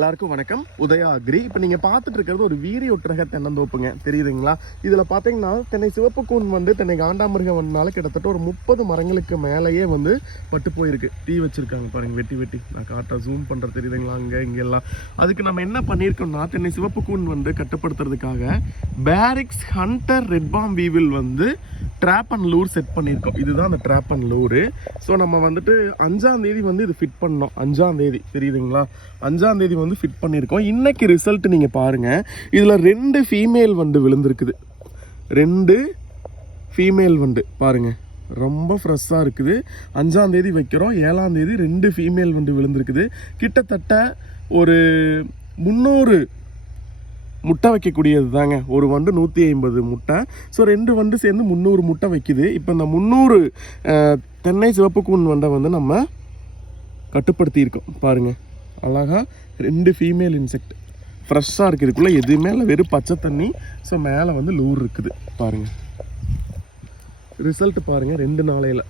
எல்லாருக்கும் வணக்கம். உதயா அக்ரி. இப்போ நீங்கள் பார்த்துட்டு இருக்கிறது ஒரு வீரியொற்றக தென்னந்தோப்புங்க, தெரியுதுங்களா? இதில் பார்த்தீங்கன்னா தென்னை சிவப்பு கூன் தென்னை காண்டாமிருகம் வந்தனால கிட்டத்தட்ட ஒரு 30 மரங்களுக்கு மேலேயே பட்டு போயிருக்கு. தீ வச்சிருக்காங்க பாருங்க, வெட்டி வெட்டி. நான் காட்ட ஜூம் பண்ணுற தெரியுதுங்களா? இங்கெல்லாம் அதுக்கு நம்ம என்ன பண்ணியிருக்கோம்னா, தென்னை சிவப்பு கூன் கட்டுப்படுத்துறதுக்காக Barrix hunter red palm weevil trap and lure set பண்ணியிருக்கோம். இதுதான் அந்த ட்ராப் அண்ட் லூரு. ஸோ நம்ம 5ஆம் தேதி இது ஃபிட் பண்ணோம். 5ஆம் தேதி தெரியுதுங்களா? 5ஆம் தேதி ஃபிட் பண்ணியிருக்கோம். இன்னைக்கு ரிசல்ட் நீங்கள் பாருங்கள். இதில் 2 ஃபீமேல் விழுந்திருக்குது. 2 ஃபீமேல் பாருங்கள், ரொம்ப ஃப்ரெஷ்ஷாக இருக்குது. 5ஆம் தேதி வைக்கிறோம், 7ஆம் தேதி 2 ஃபீமேல் விழுந்திருக்குது. கிட்டத்தட்ட ஒரு 300 முட்டை வைக்கக்கூடியது தாங்க. ஒரு 150 முட்டை. ஸோ 2 சேர்ந்து 300 முட்டை வைக்குது. இப்போ இந்த 300 தென்னை சிவப்பு கூன் நம்ம கட்டுப்படுத்தியிருக்கோம். பாருங்கள், அழகாக 2 ஃபீமேல் இன்செக்ட் ஃப்ரெஷ்ஷாக இருக்குது. இதுக்குள்ளே எதுவுமே இல்லை, வெறும் பச்சை தண்ணி. ஸோ மேலே லூர் இருக்குது. பாருங்கள், ரிசல்ட் பாருங்கள் 2 நாளையில்.